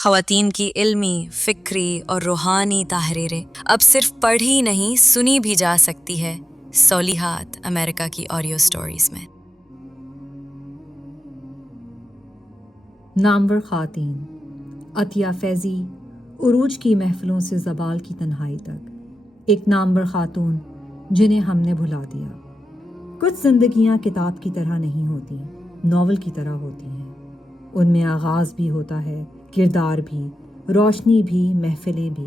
خواتین کی علمی، فکری اور روحانی تحریریں اب صرف پڑھی نہیں سنی بھی جا سکتی ہے صالحات امریکہ کی آڈیو سٹوریز میں۔ نامور خواتین، عطیہ فیضی، عروج کی محفلوں سے زوال کی تنہائی تک، ایک نامور خاتون جنہیں ہم نے بھلا دیا۔ کچھ زندگیاں کتاب کی طرح نہیں ہوتی، ناول کی طرح ہوتی ہیں۔ ان میں آغاز بھی ہوتا ہے، کردار بھی، روشنی بھی، محفلیں بھی،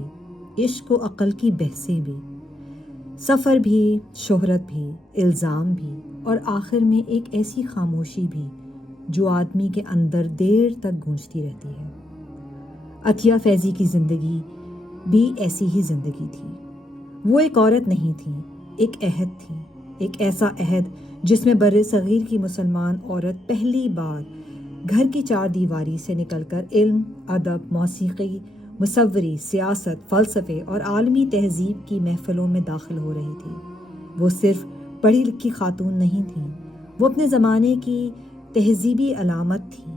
عشق و عقل کی بحثیں بھی، سفر بھی، شہرت بھی، الزام بھی، اور آخر میں ایک ایسی خاموشی بھی جو آدمی کے اندر دیر تک گونجتی رہتی ہے۔ عطیہ فیضی کی زندگی بھی ایسی ہی زندگی تھی۔ وہ ایک عورت نہیں تھی، ایک عہد تھی، ایک ایسا عہد جس میں بر صغیر کی مسلمان عورت پہلی بار گھر کی چار دیواری سے نکل کر علم، ادب، موسیقی، مصوری، سیاست، فلسفے اور عالمی تہذیب کی محفلوں میں داخل ہو رہی تھی۔ وہ صرف پڑھی لکھی خاتون نہیں تھیں، وہ اپنے زمانے کی تہذیبی علامت تھی۔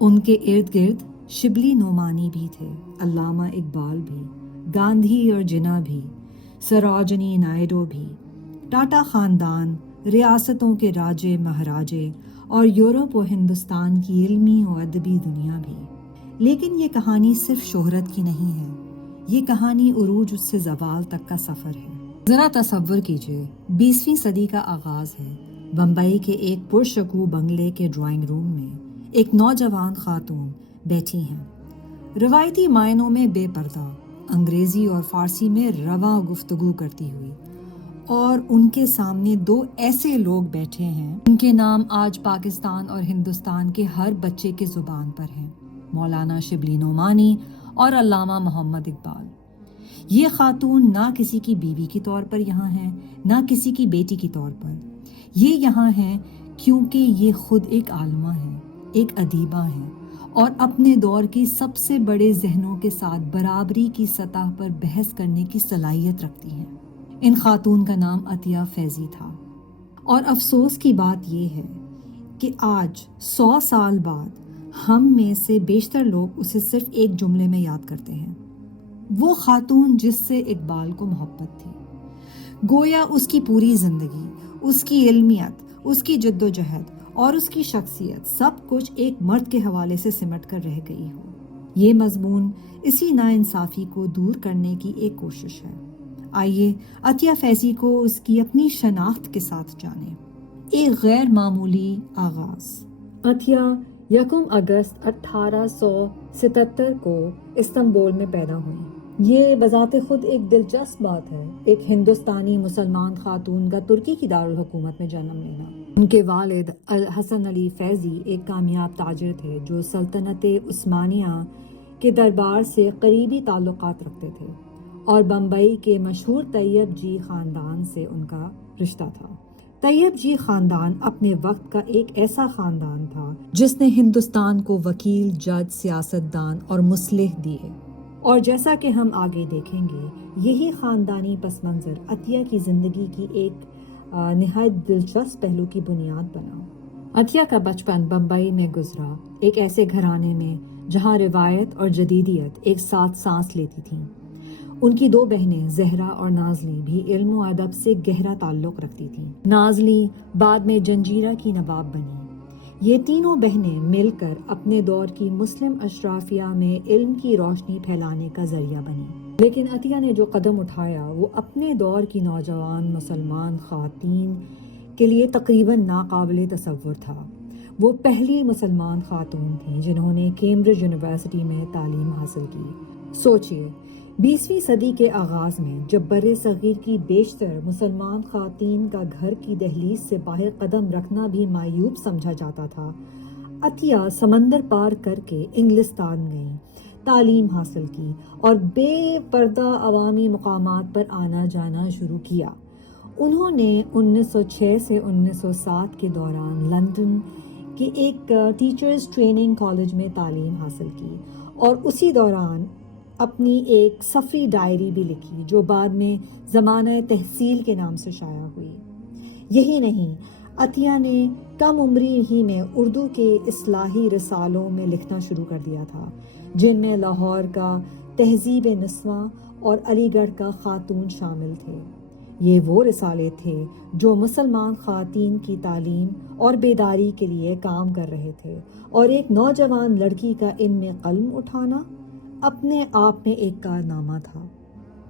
ان کے ارد گرد شبلی نعمانی بھی تھے، علامہ اقبال بھی، گاندھی اور جناح بھی، سروجنی نائیڈو بھی، ٹاٹا خاندان، ریاستوں کے راجے مہاراجے اور یورپ و ہندوستان کی علمی و ادبی دنیا بھی۔ لیکن یہ کہانی صرف شہرت کی نہیں ہے، یہ کہانی عروج سے زوال تک کا سفر ہے۔ ذرا تصور کیجئے، 20ویں صدی کا آغاز ہے۔ بمبئی کے ایک پرسکون بنگلے کے ڈرائنگ روم میں ایک نوجوان خاتون بیٹھی ہیں، روایتی معنوں میں بے پردہ، انگریزی اور فارسی میں رواں گفتگو کرتی ہوئی، اور ان کے سامنے دو ایسے لوگ بیٹھے ہیں ان کے نام آج پاکستان اور ہندوستان کے ہر بچے کے زبان پر ہیں، مولانا شبلی نعمانی اور علامہ محمد اقبال۔ یہ خاتون نہ کسی کی بیوی کے طور پر یہاں ہیں، نہ کسی کی بیٹی کے طور پر، یہ یہاں ہیں کیونکہ یہ خود ایک عالمہ ہیں، ایک ادیبہ ہیں، اور اپنے دور کی سب سے بڑے ذہنوں کے ساتھ برابری کی سطح پر بحث کرنے کی صلاحیت رکھتی ہیں۔ ان خاتون کا نام عطیہ فیضی تھا، اور افسوس کی بات یہ ہے کہ آج 100 سال بعد ہم میں سے بیشتر لوگ اسے صرف ایک جملے میں یاد کرتے ہیں، وہ خاتون جس سے اقبال کو محبت تھی۔ گویا اس کی پوری زندگی، اس کی علمیت، اس کی جد و جہد اور اس کی شخصیت سب کچھ ایک مرد کے حوالے سے سمٹ کر رہ گئی ہو۔ یہ مضمون اسی ناانصافی کو دور کرنے کی ایک کوشش ہے۔ آئیے عطیہ فیضی کو اس کی اپنی شناخت کے ساتھ جانیں۔ ایک غیر معمولی آغاز۔ عطیہ 1 اگست 1877 کو استنبول میں پیدا ہوئی۔ یہ بذات خود ایک دلچسپ بات ہے، ایک ہندوستانی مسلمان خاتون کا ترکی کی دارالحکومت میں جنم لینا۔ ان کے والد الحسن علی فیضی ایک کامیاب تاجر تھے جو سلطنت عثمانیہ کے دربار سے قریبی تعلقات رکھتے تھے، اور بمبئی کے مشہور طیب جی خاندان سے ان کا رشتہ تھا۔ طیب جی خاندان اپنے وقت کا ایک ایسا خاندان تھا جس نے ہندوستان کو وکیل، جج، سیاستدان اور مصلح دیے، اور جیسا کہ ہم آگے دیکھیں گے یہی خاندانی پس منظر عطیہ کی زندگی کی ایک نہایت دلچسپ پہلو کی بنیاد بنا۔ عطیہ کا بچپن بمبئی میں گزرا، ایک ایسے گھرانے میں جہاں روایت اور جدیدیت ایک ساتھ سانس لیتی تھیں۔ ان کی 2 بہنیں زہرا اور نازلی بھی علم و ادب سے گہرا تعلق رکھتی تھیں۔ نازلی بعد میں جنجیرہ کی نواب بنی۔ یہ تینوں بہنیں مل کر اپنے دور کی مسلم اشرافیہ میں علم کی روشنی پھیلانے کا ذریعہ بنی۔ لیکن عطیہ نے جو قدم اٹھایا وہ اپنے دور کی نوجوان مسلمان خواتین کے لیے تقریباً ناقابل تصور تھا۔ وہ پہلی مسلمان خاتون تھیں جنہوں نے کیمبرج یونیورسٹی میں تعلیم حاصل کی۔ سوچئے، 20ویں صدی کے آغاز میں جب بر صغیر کی بیشتر مسلمان خواتین کا گھر کی دہلیز سے باہر قدم رکھنا بھی معیوب سمجھا جاتا تھا، عطیہ سمندر پار کر کے انگلستان گئیں، تعلیم حاصل کی اور بے پردہ عوامی مقامات پر آنا جانا شروع کیا۔ انہوں نے 1906 سے 1907 کے دوران لندن کے ایک ٹیچرز ٹریننگ کالج میں تعلیم حاصل کی، اور اسی دوران اپنی ایک سفری ڈائری بھی لکھی جو بعد میں زمانہ تحصیل کے نام سے شائع ہوئی۔ یہی نہیں، عطیہ نے کم عمری ہی میں اردو کے اصلاحی رسالوں میں لکھنا شروع کر دیا تھا جن میں لاہور کا تہذیب نسواں اور علی گڑھ کا خاتون شامل تھے۔ یہ وہ رسالے تھے جو مسلمان خواتین کی تعلیم اور بیداری کے لیے کام کر رہے تھے، اور ایک نوجوان لڑکی کا ان میں قلم اٹھانا اپنے آپ میں ایک کارنامہ تھا۔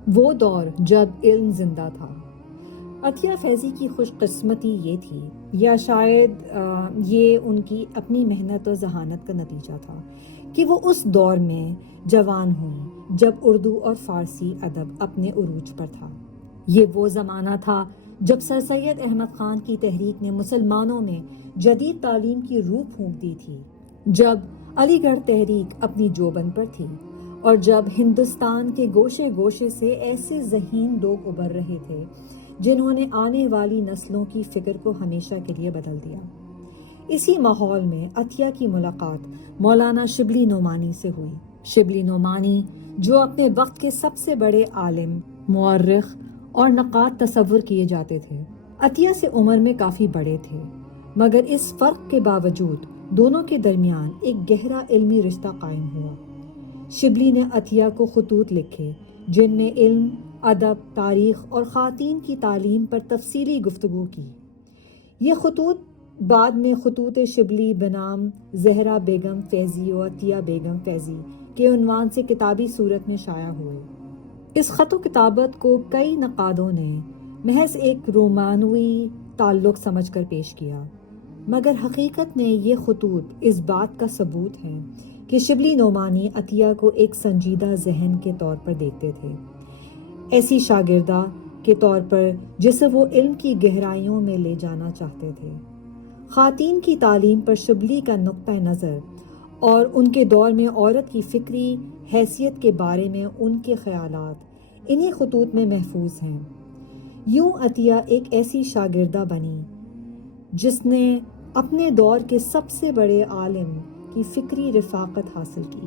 وہ دور جب علم زندہ تھا۔ عطیہ فیضی کی خوش قسمتی یہ تھی، یا شاید یہ ان کی اپنی محنت اور ذہانت کا نتیجہ تھا، کہ وہ اس دور میں جوان ہوئیں جب اردو اور فارسی ادب اپنے عروج پر تھا۔ یہ وہ زمانہ تھا جب سر سید احمد خان کی تحریک نے مسلمانوں میں جدید تعلیم کی روح پھونک دی تھی، جب علی گڑھ تحریک اپنی جوبن پر تھی، اور جب ہندوستان کے گوشے گوشے سے ایسے ذہین لوگ ابھر رہے تھے جنہوں نے آنے والی نسلوں کی فکر کو ہمیشہ کے لیے بدل دیا۔ اسی ماحول میں عطیہ کی ملاقات مولانا شبلی نعمانی سے ہوئی۔ شبلی نعمانی جو اپنے وقت کے سب سے بڑے عالم، مورخ اور نقاد تصور کیے جاتے تھے، عطیہ سے عمر میں کافی بڑے تھے، مگر اس فرق کے باوجود دونوں کے درمیان ایک گہرا علمی رشتہ قائم ہوا۔ شبلی نے عطیہ کو خطوط لکھے جن میں علم، ادب، تاریخ اور خواتین کی تعلیم پر تفصیلی گفتگو کی۔ یہ خطوط بعد میں خطوط شبلی بنام زہرا بیگم فیضی و عطیہ بیگم فیضی کے عنوان سے کتابی صورت میں شائع ہوئے۔ اس خط و کتابت کو کئی نقادوں نے محض ایک رومانوی تعلق سمجھ کر پیش کیا، مگر حقیقت میں یہ خطوط اس بات کا ثبوت ہیں کہ شبلی نعمانی عطیہ کو ایک سنجیدہ ذہن کے طور پر دیکھتے تھے، ایسی شاگردہ کے طور پر جسے وہ علم کی گہرائیوں میں لے جانا چاہتے تھے۔ خواتین کی تعلیم پر شبلی کا نقطہ نظر اور ان کے دور میں عورت کی فکری حیثیت کے بارے میں ان کے خیالات انہی خطوط میں محفوظ ہیں۔ یوں عطیہ ایک ایسی شاگردہ بنی جس نے اپنے دور کے سب سے بڑے عالم کی فکری رفاقت حاصل کی،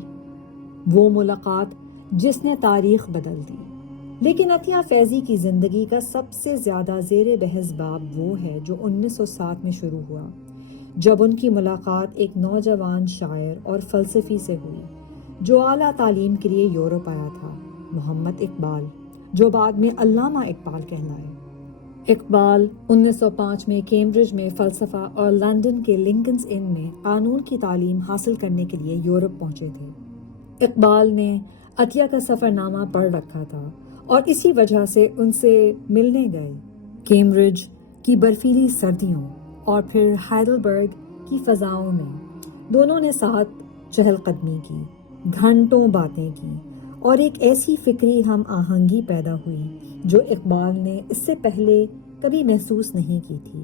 وہ ملاقات جس نے تاریخ بدل دی۔ لیکن عطیہ فیضی کی زندگی کا سب سے زیادہ زیر بحث باب وہ ہے جو 1907 میں شروع ہوا، جب ان کی ملاقات ایک نوجوان شاعر اور فلسفی سے ہوئی جو اعلیٰ تعلیم کے لیے یورپ آیا تھا، محمد اقبال، جو بعد میں علامہ اقبال کہلائے۔ اقبال 1905 میں کیمبرج میں فلسفہ اور لندن کے لنکنز ان میں قانون کی تعلیم حاصل کرنے کے لیے یورپ پہنچے تھے۔ اقبال نے عطیہ کا سفر نامہ پڑھ رکھا تھا اور اسی وجہ سے ان سے ملنے گئے۔ کیمبرج کی برفیلی سردیوں اور پھر ہائیڈلبرگ کی فضاؤں میں دونوں نے ساتھ چہل قدمی کی، گھنٹوں باتیں کی، اور ایک ایسی فکری ہم آہنگی پیدا ہوئی جو اقبال نے اس سے پہلے کبھی محسوس نہیں کی تھی۔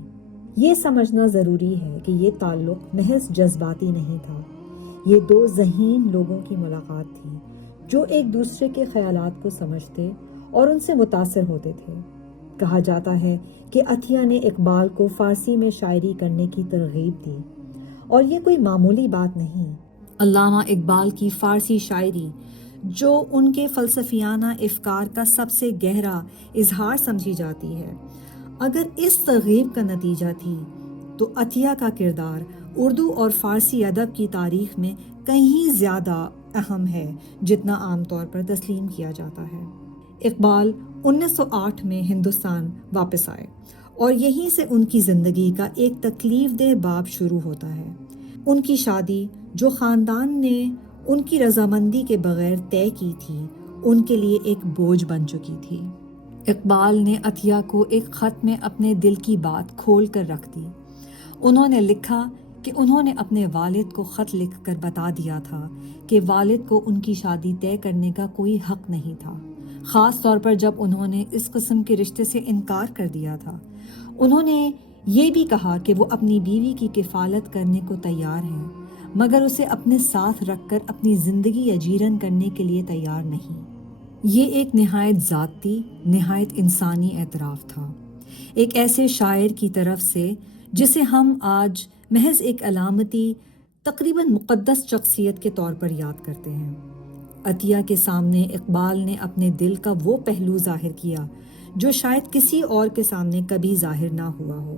یہ سمجھنا ضروری ہے کہ یہ تعلق محض جذباتی نہیں تھا، یہ دو ذہین لوگوں کی ملاقات تھی جو ایک دوسرے کے خیالات کو سمجھتے اور ان سے متاثر ہوتے تھے۔ کہا جاتا ہے کہ عطیہ نے اقبال کو فارسی میں شاعری کرنے کی ترغیب دی، اور یہ کوئی معمولی بات نہیں۔ علامہ اقبال کی فارسی شاعری جو ان کے فلسفیانہ افکار کا سب سے گہرا اظہار سمجھی جاتی ہے، اگر اس ترغیب کا نتیجہ تھی تو عطیہ کا کردار اردو اور فارسی ادب کی تاریخ میں کہیں زیادہ اہم ہے جتنا عام طور پر تسلیم کیا جاتا ہے۔ اقبال 1908 میں ہندوستان واپس آئے اور یہیں سے ان کی زندگی کا ایک تکلیف دہ باب شروع ہوتا ہے۔ ان کی شادی جو خاندان نے ان کی رضامندی کے بغیر طے کی تھی، ان کے لیے ایک بوجھ بن چکی تھی۔ اقبال نے عطیہ کو ایک خط میں اپنے دل کی بات کھول کر رکھ دی۔ انہوں نے لکھا کہ انہوں نے اپنے والد کو خط لکھ کر بتا دیا تھا کہ والد کو ان کی شادی طے کرنے کا کوئی حق نہیں تھا، خاص طور پر جب انہوں نے اس قسم کے رشتے سے انکار کر دیا تھا۔ انہوں نے یہ بھی کہا کہ وہ اپنی بیوی کی کفالت کرنے کو تیار ہیں، مگر اسے اپنے ساتھ رکھ کر اپنی زندگی اجیرن کرنے کے لیے تیار نہیں۔ یہ ایک نہایت ذاتی، نہایت انسانی اعتراف تھا، ایک ایسے شاعر کی طرف سے جسے ہم آج محض ایک علامتی، تقریباً مقدس شخصیت کے طور پر یاد کرتے ہیں۔ عطیہ کے سامنے اقبال نے اپنے دل کا وہ پہلو ظاہر کیا جو شاید کسی اور کے سامنے کبھی ظاہر نہ ہوا ہو،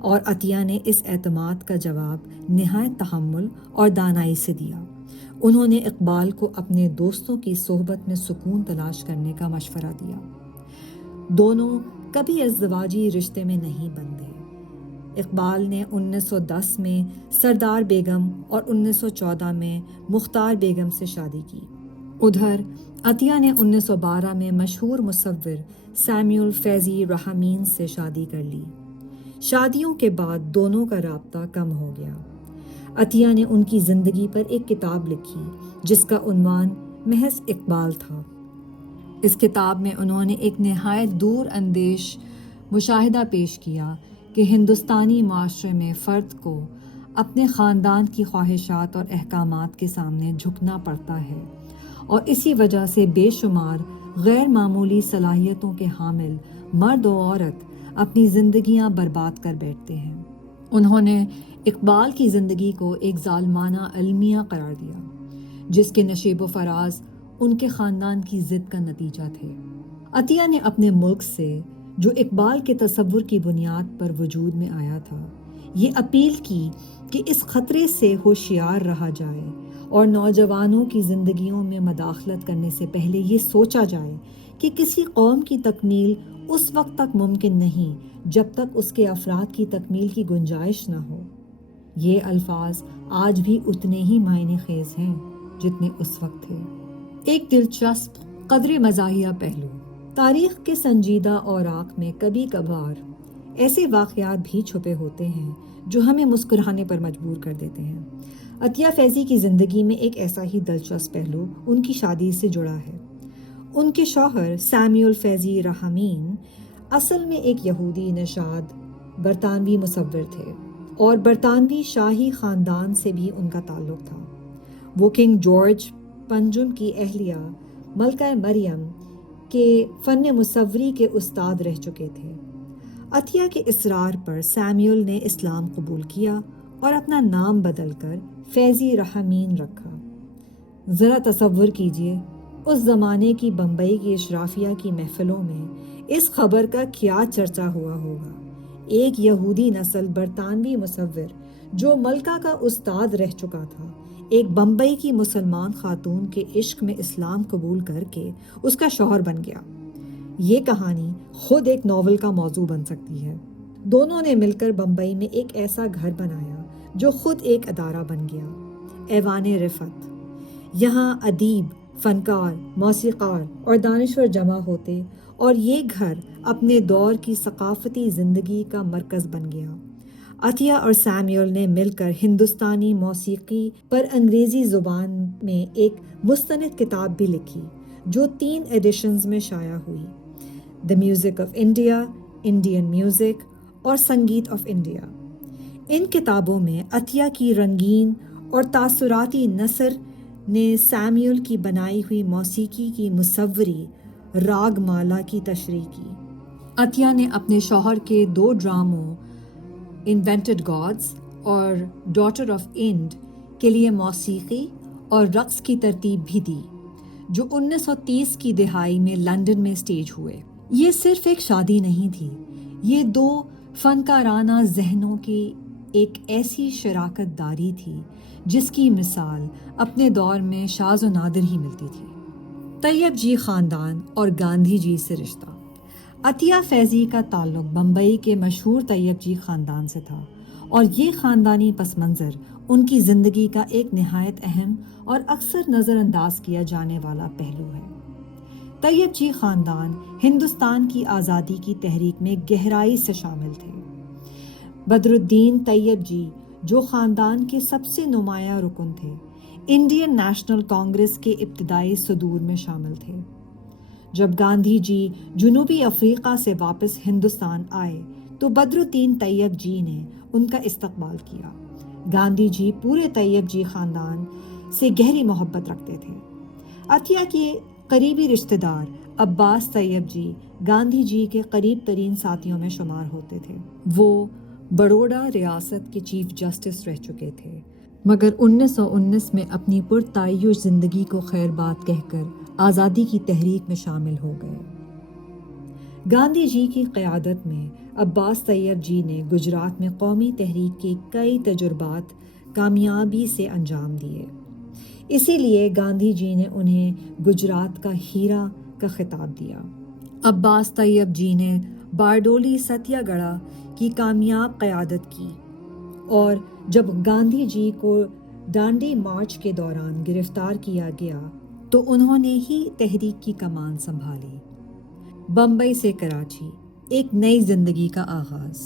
اور عطیہ نے اس اعتماد کا جواب نہایت تحمل اور دانائی سے دیا۔ انہوں نے اقبال کو اپنے دوستوں کی صحبت میں سکون تلاش کرنے کا مشورہ دیا۔ دونوں کبھی ازدواجی رشتے میں نہیں بندھے۔ اقبال نے 1910 میں سردار بیگم اور 1914 میں مختار بیگم سے شادی کی۔ ادھر عطیہ نے 1912 میں مشہور مصور سیموئل فیضی رحامین سے شادی کر لی۔ شادیوں کے بعد دونوں کا رابطہ کم ہو گیا۔ عطیہ نے ان کی زندگی پر ایک کتاب لکھی جس کا عنوان محض اقبال تھا۔ اس کتاب میں انہوں نے ایک نہایت دور اندیش مشاہدہ پیش کیا کہ ہندوستانی معاشرے میں فرد کو اپنے خاندان کی خواہشات اور احکامات کے سامنے جھکنا پڑتا ہے، اور اسی وجہ سے بے شمار غیر معمولی صلاحیتوں کے حامل مرد و عورت اپنی زندگیاں برباد کر بیٹھتے ہیں۔ انہوں نے اقبال کی زندگی کو ایک ظالمانہ المیہ قرار دیا جس کے نشیب و فراز ان کے خاندان کی ضد کا نتیجہ تھے۔ عطیہ نے اپنے ملک سے، جو اقبال کے تصور کی بنیاد پر وجود میں آیا تھا، یہ اپیل کی کہ اس خطرے سے ہوشیار رہا جائے اور نوجوانوں کی زندگیوں میں مداخلت کرنے سے پہلے یہ سوچا جائے کہ کسی قوم کی تکمیل اس وقت تک ممکن نہیں جب تک اس کے افراد کی تکمیل کی گنجائش نہ ہو۔ یہ الفاظ آج بھی اتنے ہی معنی خیز ہیں جتنے اس وقت تھے۔ ایک دلچسپ قدر مزاحیہ پہلو، تاریخ کے سنجیدہ اوراق میں کبھی کبھار ایسے واقعات بھی چھپے ہوتے ہیں جو ہمیں مسکرانے پر مجبور کر دیتے ہیں۔ عطیہ فیضی کی زندگی میں ایک ایسا ہی دلچسپ پہلو ان کی شادی سے جڑا ہے۔ ان کے شوہر سیموئل فیضی رحامین اصل میں ایک یہودی نژاد برطانوی مصور تھے، اور برطانوی شاہی خاندان سے بھی ان کا تعلق تھا۔ وہ کنگ جارج پنجم کی اہلیہ ملکہ مریم کے فن مصوری کے استاد رہ چکے تھے۔ عطیہ کے اصرار پر سیموئل نے اسلام قبول کیا اور اپنا نام بدل کر فیضی رحامین رکھا۔ ذرا تصور کیجئے اس زمانے کی بمبئی کی اشرافیہ کی محفلوں میں اس خبر کا کیا چرچا ہوا ہوگا۔ ایک یہودی نسل برطانوی مصور جو ملکہ کا استاد رہ چکا تھا، ایک بمبئی کی مسلمان خاتون کے عشق میں اسلام قبول کر کے اس کا شوہر بن گیا۔ یہ کہانی خود ایک ناول کا موضوع بن سکتی ہے۔ دونوں نے مل کر بمبئی میں ایک ایسا گھر بنایا جو خود ایک ادارہ بن گیا، ایوان رفعت۔ یہاں ادیب، فنکار، موسیقار اور دانشور جمع ہوتے، اور یہ گھر اپنے دور کی ثقافتی زندگی کا مرکز بن گیا۔ عطیہ اور سیموئل نے مل کر ہندوستانی موسیقی پر انگریزی زبان میں ایک مستند کتاب بھی لکھی جو 3 ایڈیشنز میں شائع ہوئی: the music of India, Indian music اور سنگیت آف انڈیا۔ ان کتابوں میں عطیہ کی رنگین اور تاثراتی نثر نے سیموئل کی بنائی ہوئی موسیقی کی مصوری راگ مالا کی تشریح کی۔ عطیہ نے اپنے شوہر کے 2 ڈراموں انوینٹڈ گاڈز اور ڈاٹر آف انڈ کے لیے موسیقی اور رقص کی ترتیب بھی دی، جو 1930 کی دہائی میں لندن میں سٹیج ہوئے۔ یہ صرف ایک شادی نہیں تھی، یہ 2 فنکارانہ ذہنوں کی ایک ایسی شراکت داری تھی جس کی مثال اپنے دور میں شاذ و نادر ہی ملتی تھی۔ طیب جی خاندان اور گاندھی جی سے رشتہ۔ عطیہ فیضی کا تعلق بمبئی کے مشہور طیب جی خاندان سے تھا، اور یہ خاندانی پس منظر ان کی زندگی کا ایک نہایت اہم اور اکثر نظر انداز کیا جانے والا پہلو ہے۔ طیب جی خاندان ہندوستان کی آزادی کی تحریک میں گہرائی سے شامل تھے۔ بدر الدین طیب جی، جو خاندان کے سب سے نمایاں رکن تھے، انڈین نیشنل کانگریس کے ابتدائی صدور میں شامل تھے۔ جب گاندھی جی جنوبی افریقہ سے واپس ہندوستان آئے تو بدر الدین طیب جی نے ان کا استقبال کیا۔ گاندھی جی پورے طیب جی خاندان سے گہری محبت رکھتے تھے۔ عطیہ کے قریبی رشتہ دار عباس طیب جی گاندھی جی کے قریب ترین ساتھیوں میں شمار ہوتے تھے۔ وہ بڑوڈا ریاست کے چیف جسٹس رہ چکے تھے، مگر 1919 میں اپنی پرتعیش زندگی کو خیر بات کہہ کر آزادی کی تحریک میں شامل ہو گئے۔ گاندھی جی کی قیادت میں عباس طیب جی نے گجرات میں قومی تحریک کے کئی تجربات کامیابی سے انجام دیے۔ اسی لیے گاندھی جی نے انہیں گجرات کا ہیرا کا خطاب دیا۔ عباس طیب جی نے بارڈولی ستیہ گڑھا کی کامیاب قیادت کی، اور جب گاندھی جی کو ڈانڈی مارچ کے دوران گرفتار کیا گیا تو انہوں نے ہی تحریک کی کمان سنبھالی۔ بمبئی سے کراچی، ایک نئی زندگی کا آغاز۔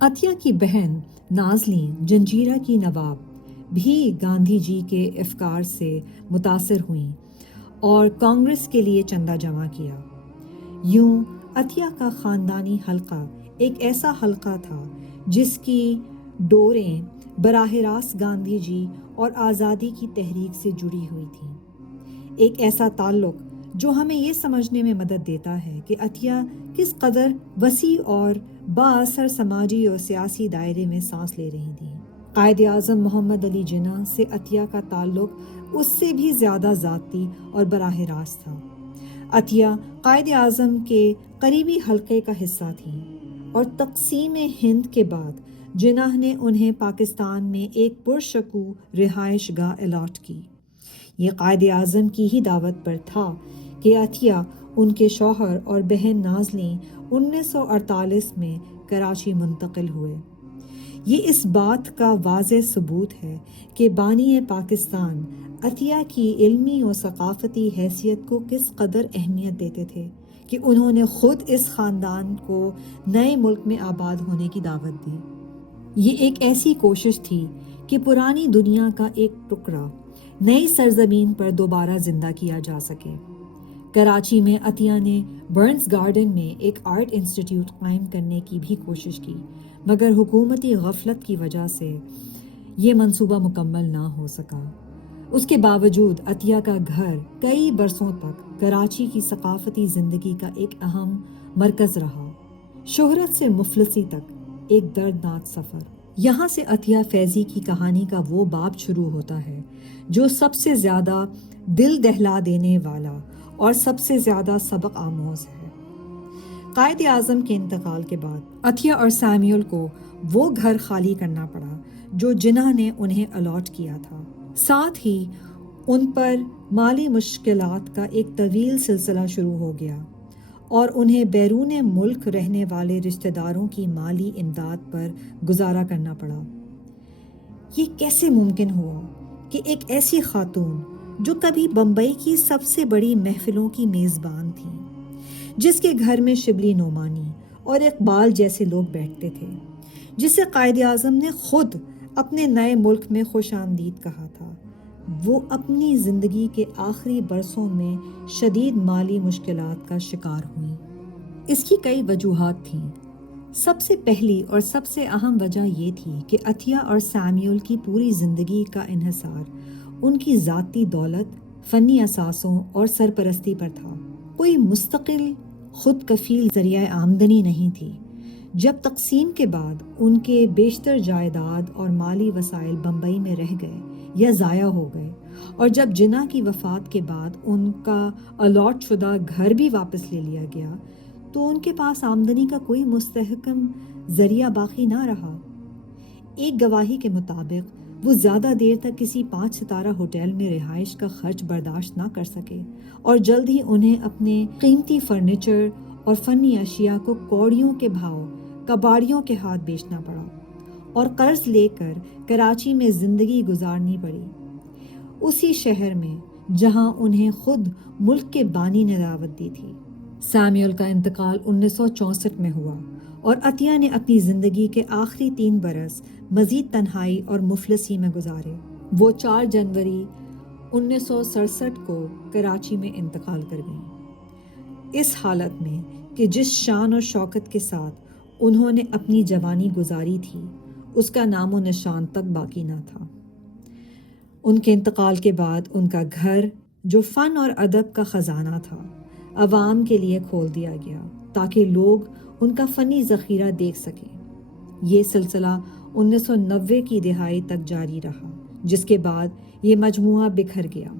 عطیہ کی بہن نازلین جنجیرہ کی نواب بھی گاندھی جی کے افکار سے متاثر ہوئیں اور کانگریس کے لیے چندہ جمع کیا۔ یوں عطیہ کا خاندانی حلقہ ایک ایسا حلقہ تھا جس کی ڈوریں براہ راست گاندھی جی اور آزادی کی تحریک سے جڑی ہوئی تھیں۔ ایک ایسا تعلق جو ہمیں یہ سمجھنے میں مدد دیتا ہے کہ عطیہ کس قدر وسیع اور بااثر سماجی اور سیاسی دائرے میں سانس لے رہی تھیں۔ قائد اعظم محمد علی جناح سے عطیہ کا تعلق اس سے بھی زیادہ ذاتی اور براہ راست تھا۔ عطیہ قائد اعظم کے قریبی حلقے کا حصہ تھیں، اور تقسیم ہند کے بعد جناح نے انہیں پاکستان میں ایک پرسکون رہائش گاہ الاٹ کی۔ یہ قائد اعظم کی ہی دعوت پر تھا کہ عطیہ ان کے شوہر اور بہن نازلین 1948 میں کراچی منتقل ہوئے۔ یہ اس بات کا واضح ثبوت ہے کہ بانی پاکستان عطیہ کی علمی و ثقافتی حیثیت کو کس قدر اہمیت دیتے تھے کہ انہوں نے خود اس خاندان کو نئے ملک میں آباد ہونے کی دعوت دی۔ یہ ایک ایسی کوشش تھی کہ پرانی دنیا کا ایک ٹکڑا نئی سرزمین پر دوبارہ زندہ کیا جا سکے۔ کراچی میں عطیہ نے برنس گارڈن میں ایک آرٹ انسٹیٹیوٹ قائم کرنے کی بھی کوشش کی، مگر حکومتی غفلت کی وجہ سے یہ منصوبہ مکمل نہ ہو سکا۔ اس کے باوجود عطیہ کا گھر کئی برسوں تک کراچی کی ثقافتی زندگی کا ایک اہم مرکز رہا۔ شہرت سے مفلسی تک ایک دردناک سفر۔ یہاں سے عطیہ فیضی کی کہانی کا وہ باب شروع ہوتا ہے جو سب سے زیادہ دل دہلا دینے والا اور سب سے زیادہ سبق آموز ہے۔ قائد اعظم کے انتقال کے بعد عطیہ اور سیموئل کو وہ گھر خالی کرنا پڑا جو جناح نے انہیں الاٹ کیا تھا۔ ساتھ ہی ان پر مالی مشکلات کا ایک طویل سلسلہ شروع ہو گیا اور انہیں بیرون ملک رہنے والے رشتہ داروں کی مالی امداد پر گزارا کرنا پڑا۔ یہ کیسے ممکن ہوا کہ ایک ایسی خاتون جو کبھی بمبئی کی سب سے بڑی محفلوں کی میزبان تھی، جس کے گھر میں شبلی نعمانی اور اقبال جیسے لوگ بیٹھتے تھے، جسے قائد اعظم نے خود اپنے نئے ملک میں خوش آمدید کہا تھا، وہ اپنی زندگی کے آخری برسوں میں شدید مالی مشکلات کا شکار ہوئیں۔ اس کی کئی وجوہات تھیں۔ سب سے پہلی اور سب سے اہم وجہ یہ تھی کہ عطیہ اور سیموئل کی پوری زندگی کا انحصار ان کی ذاتی دولت، فنی اثاثوں اور سرپرستی پر تھا۔ کوئی مستقل خود کفیل ذریعہ آمدنی نہیں تھی۔ جب تقسیم کے بعد ان کے بیشتر جائیداد اور مالی وسائل بمبئی میں رہ گئے یا ضائع ہو گئے، اور جب جناح کی وفات کے بعد ان کا الاٹ شدہ گھر بھی واپس لے لیا گیا، تو ان کے پاس آمدنی کا کوئی مستحکم ذریعہ باقی نہ رہا۔ ایک گواہی کے مطابق وہ زیادہ دیر تک کسی 5 ستارہ ہوٹل میں رہائش کا خرچ برداشت نہ کر سکے، اور جلد ہی انہیں اپنے قیمتی فرنیچر اور فنی اشیاء کو کوڑیوں کے بھاؤ کباڑیوں کے ہاتھ بیچنا پڑا اور قرض لے کر کراچی میں زندگی گزارنی پڑی، اسی شہر میں جہاں انہیں خود ملک کے بانی نے دعوت دی تھی۔ سیموئل کا انتقال 1964 میں ہوا، اور عطیہ نے اپنی زندگی کے آخری 3 برس مزید تنہائی اور مفلسی میں گزارے۔ وہ 4 جنوری 1967 کو کراچی میں انتقال کر گئیں، اس حالت میں کہ جس شان اور شوکت کے ساتھ انہوں نے اپنی جوانی گزاری تھی اس کا نام و نشان تک باقی نہ تھا۔ ان کے انتقال کے بعد ان کا گھر جو فن اور ادب کا خزانہ تھا، عوام کے لیے کھول دیا گیا تاکہ لوگ ان کا فنی ذخیرہ دیکھ سکیں۔ یہ سلسلہ 1990 کی دہائی تک جاری رہا، جس کے بعد یہ مجموعہ بکھر گیا۔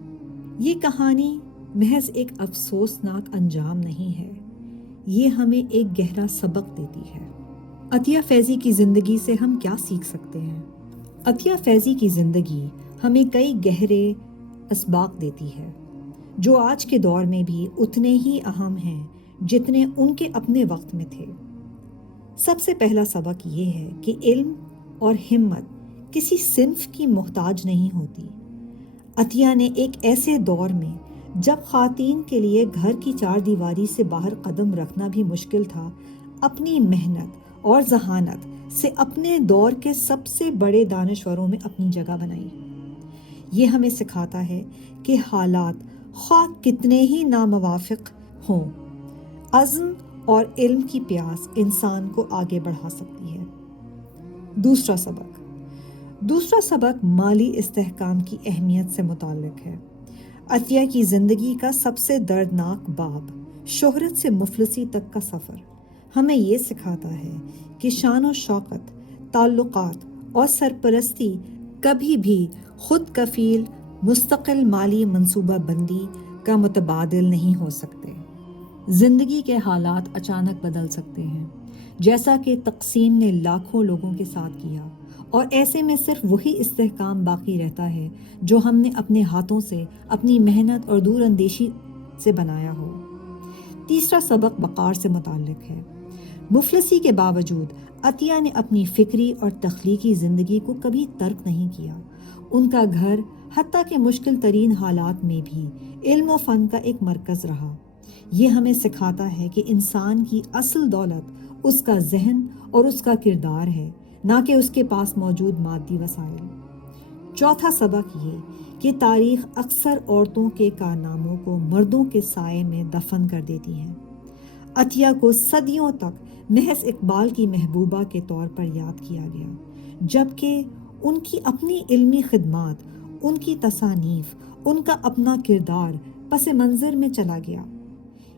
یہ کہانی محض ایک افسوسناک انجام نہیں ہے، یہ ہمیں ایک گہرا سبق دیتی ہے۔ عطیہ فیضی کی زندگی سے ہم کیا سیکھ سکتے ہیں؟ عطیہ فیضی کی زندگی ہمیں کئی گہرے اسباق دیتی ہے جو آج کے دور میں بھی اتنے ہی اہم ہیں جتنے ان کے اپنے وقت میں تھے۔ سب سے پہلا سبق یہ ہے کہ علم اور ہمت کسی صنف کی محتاج نہیں ہوتی۔ عطیہ نے ایک ایسے دور میں جب خواتین کے لیے گھر کی چار دیواری سے باہر قدم رکھنا بھی مشکل تھا، اپنی محنت اور ذہانت سے اپنے دور کے سب سے بڑے دانشوروں میں اپنی جگہ بنائی۔ یہ ہمیں سکھاتا ہے کہ حالات خواہ کتنے ہی ناموافق ہوں، عزم اور علم کی پیاس انسان کو آگے بڑھا سکتی ہے۔ دوسرا سبق مالی استحکام کی اہمیت سے متعلق ہے۔ عطیہ کی زندگی کا سب سے دردناک باب، شہرت سے مفلسی تک کا سفر، ہمیں یہ سکھاتا ہے کہ شان و شوکت، تعلقات اور سرپرستی کبھی بھی خود کفیل مستقل مالی منصوبہ بندی کا متبادل نہیں ہو سکتے۔ زندگی کے حالات اچانک بدل سکتے ہیں، جیسا کہ تقسیم نے لاکھوں لوگوں کے ساتھ کیا، اور ایسے میں صرف وہی استحکام باقی رہتا ہے جو ہم نے اپنے ہاتھوں سے، اپنی محنت اور دور اندیشی سے بنایا ہو۔ تیسرا سبق وقار سے متعلق ہے۔ مفلسی کے باوجود عطیہ نے اپنی فکری اور تخلیقی زندگی کو کبھی ترک نہیں کیا۔ ان کا گھر حتیٰ کہ مشکل ترین حالات میں بھی علم و فن کا ایک مرکز رہا۔ یہ ہمیں سکھاتا ہے کہ انسان کی اصل دولت اس کا ذہن اور اس کا کردار ہے، نہ کہ اس کے پاس موجود مادی وسائل۔ چوتھا سبق یہ کہ تاریخ اکثر عورتوں کے کارناموں کو مردوں کے سائے میں دفن کر دیتی ہے۔ عطیہ کو صدیوں تک محض اقبال کی محبوبہ کے طور پر یاد کیا گیا، جبکہ ان کی اپنی علمی خدمات، ان کی تصانیف، ان کا اپنا کردار پس منظر میں چلا گیا۔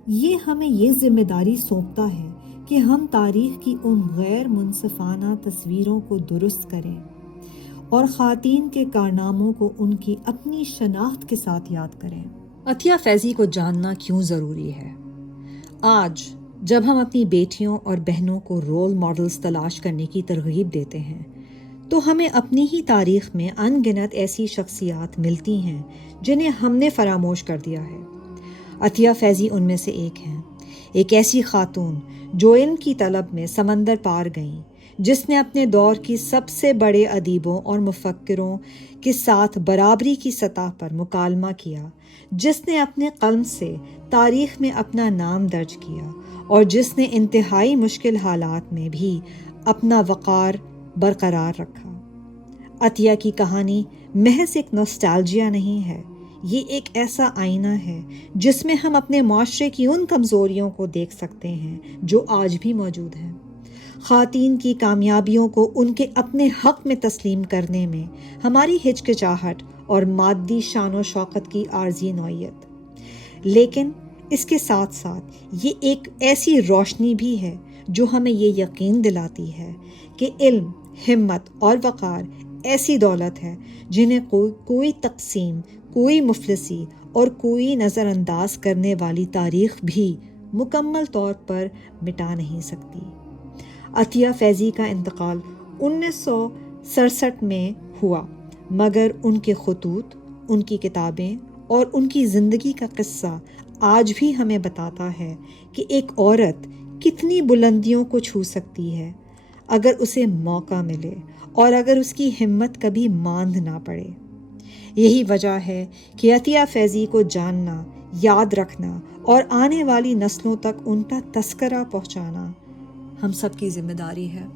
یہ ہمیں یہ ذمہ داری سونپتا ہے کہ ہم تاریخ کی ان غیر منصفانہ تصویروں کو درست کریں اور خواتین کے کارناموں کو ان کی اپنی شناخت کے ساتھ یاد کریں۔ عطیہ فیضی کو جاننا کیوں ضروری ہے؟ آج جب ہم اپنی بیٹیوں اور بہنوں کو رول ماڈلز تلاش کرنے کی ترغیب دیتے ہیں تو ہمیں اپنی ہی تاریخ میں ان گنت ایسی شخصیات ملتی ہیں جنہیں ہم نے فراموش کر دیا ہے۔ عطیہ فیضی ان میں سے ایک ہیں، ایک ایسی خاتون جو علم کی طلب میں سمندر پار گئیں، جس نے اپنے دور کی سب سے بڑے ادیبوں اور مفکروں کے ساتھ برابری کی سطح پر مکالمہ کیا، جس نے اپنے قلم سے تاریخ میں اپنا نام درج کیا، اور جس نے انتہائی مشکل حالات میں بھی اپنا وقار برقرار رکھا۔ عطیہ کی کہانی محض ایک نوسٹالجیا نہیں ہے، یہ ایک ایسا آئینہ ہے جس میں ہم اپنے معاشرے کی ان کمزوریوں کو دیکھ سکتے ہیں جو آج بھی موجود ہیں۔ خواتین کی کامیابیوں کو ان کے اپنے حق میں تسلیم کرنے میں ہماری ہچکچاہٹ اور مادی شان و شوکت کی عارضی نوعیت، لیکن اس کے ساتھ ساتھ یہ ایک ایسی روشنی بھی ہے جو ہمیں یہ یقین دلاتی ہے کہ علم، ہمت اور وقار ایسی دولت ہے جنہیں کوئی تقسیم، کوئی مفلسی اور کوئی نظر انداز کرنے والی تاریخ بھی مکمل طور پر مٹا نہیں سکتی۔ عطیہ فیضی کا انتقال 1967 میں ہوا، مگر ان کے خطوط، ان کی کتابیں اور ان کی زندگی کا قصہ آج بھی ہمیں بتاتا ہے کہ ایک عورت کتنی بلندیوں کو چھو سکتی ہے اگر اسے موقع ملے اور اگر اس کی ہمت کبھی ماند نہ پڑے۔ یہی وجہ ہے کہ عطیہ فیضی کو جاننا، یاد رکھنا اور آنے والی نسلوں تک ان کا تذکرہ پہنچانا ہم سب کی ذمہ داری ہے۔